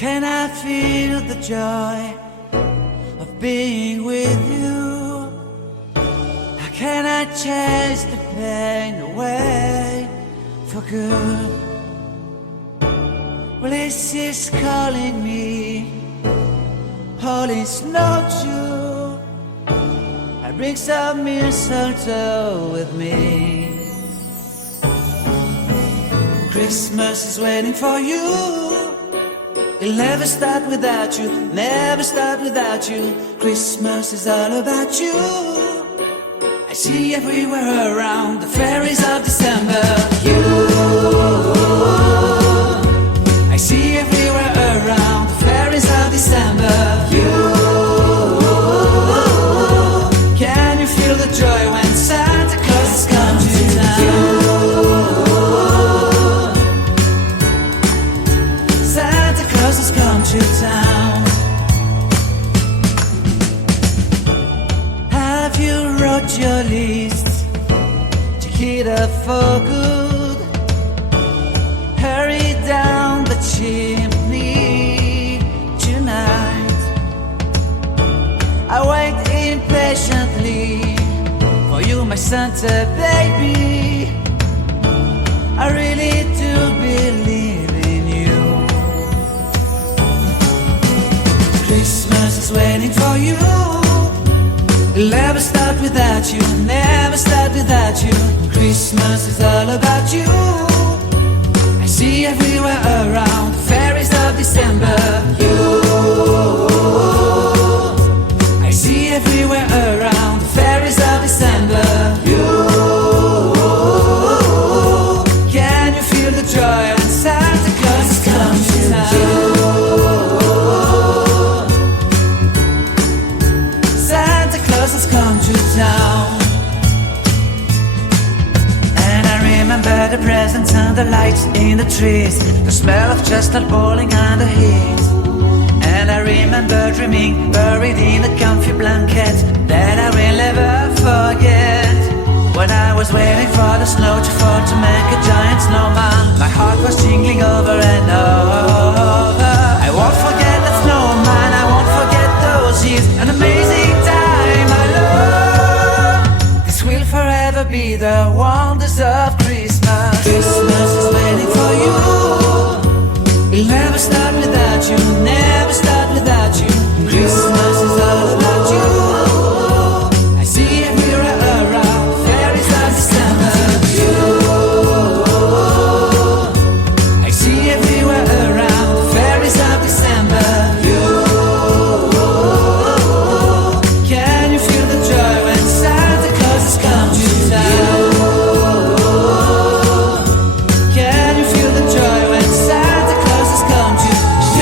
Can I feel the joy of being with you? How can I chase the pain away for good? Well, this is calling me, all is not true. I bring some mistletoe with me. Christmas is waiting for you. It'll never start without you, never start without you. Christmas is all about you. I see everywhere around the fairies of December. You, I see everywhere around the fairies of December. You, can you feel the joy when Santa Claus comes to town? Has come to town. Have you wrote your list to get up for good? Hurry down the chimney tonight. I wait impatiently for you, my Santa baby. I really do believe in you. Christmas is waiting for you. It'll never start without you, never start without you. Christmas is all about you. I see everywhere around the fairies of December. You, I see everywhere around the fairies of December. You, can you feel the joy when Santa Claus comes to town? Has come to town. And I remember the presents and the lights in the trees, the smell of chestnut boiling under heat. And I remember dreaming, buried in a comfy blanket that I will never forget. When I was waiting for the snow to fall to make a giant snowman, my heart was jingling over and over. I won't forget that snowman, I won't forget those years, an amazing time. the wonders of Christmas. Christmas is waiting for you. It'll never start without you, never start without you. Christmas is all about you. I see everywhere around, fairies of December. You, I see everywhere around, fairies of December. You, can you feel the joy when Santa Claus has come to town? Can you feel the joy when Santa Claus has come to town?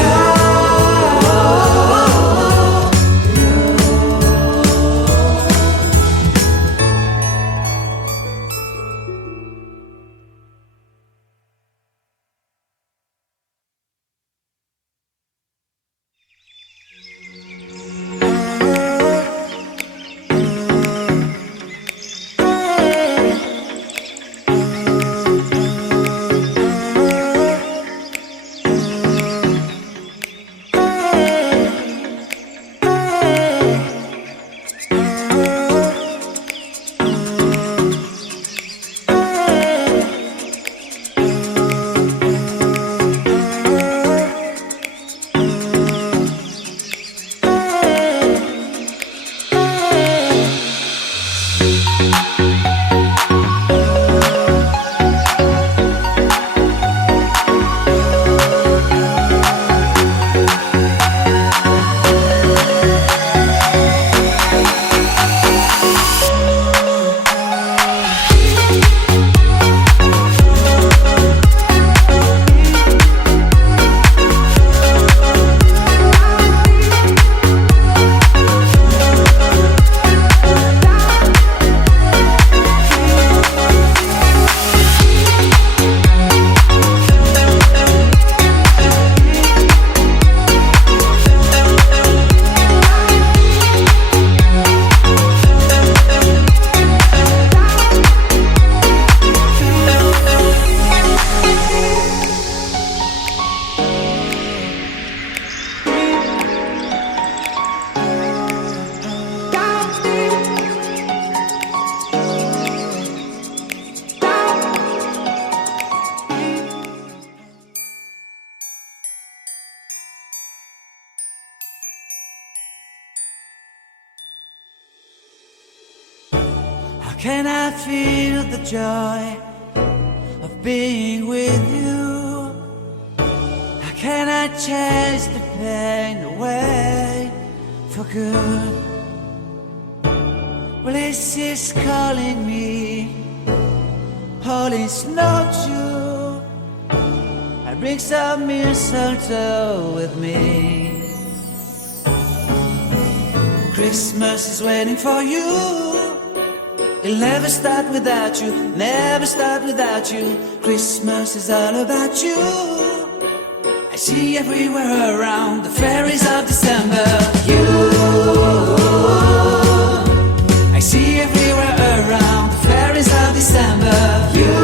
How can I feel the joy of being with you? How can I chase the pain away for good? Well, this is calling me, all is not true. I bring some mistletoe with me. Christmas is waiting for you. It'll never start without you, never start without you. Christmas is all about you. I see everywhere around the fairies of December. You, I see everywhere around the fairies of December. You,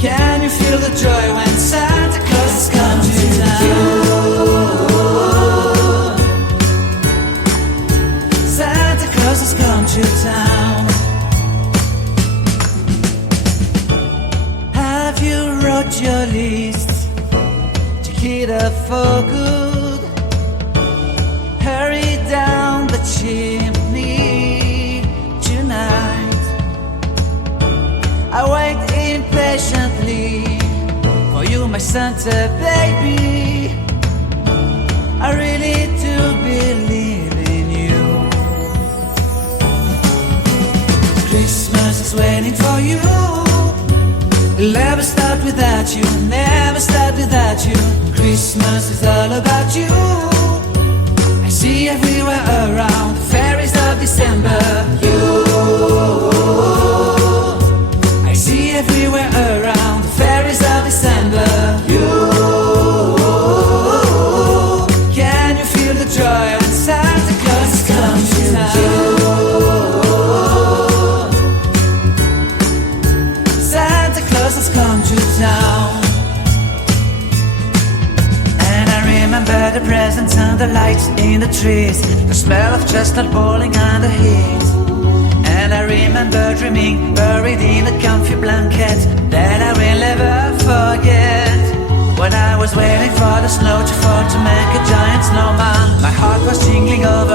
can you feel the joy when Santa Claus has come to town? Santa Claus has come to town. Have you wrote your list to get up for good? Hurry down the chimney tonight. I wait impatiently for you, my Santa baby. I really do believe in you. Christmas is waiting for you. It'll never start without you, never start without you. Christmas is all about you. I see everywhere around the fairies of December. You, I see everywhere around the fairies of December. You, can you feel the joy when Santa Claus has come to town? Santa Claus has come to town. And I remember the presents and the lights in the trees, the smell of chestnut boiling and the heat. And And I remember dreaming, buried in a comfy blanket, that I will never forget. When I was waiting for the snow to fall to make a giant snowman, my heart was tingling over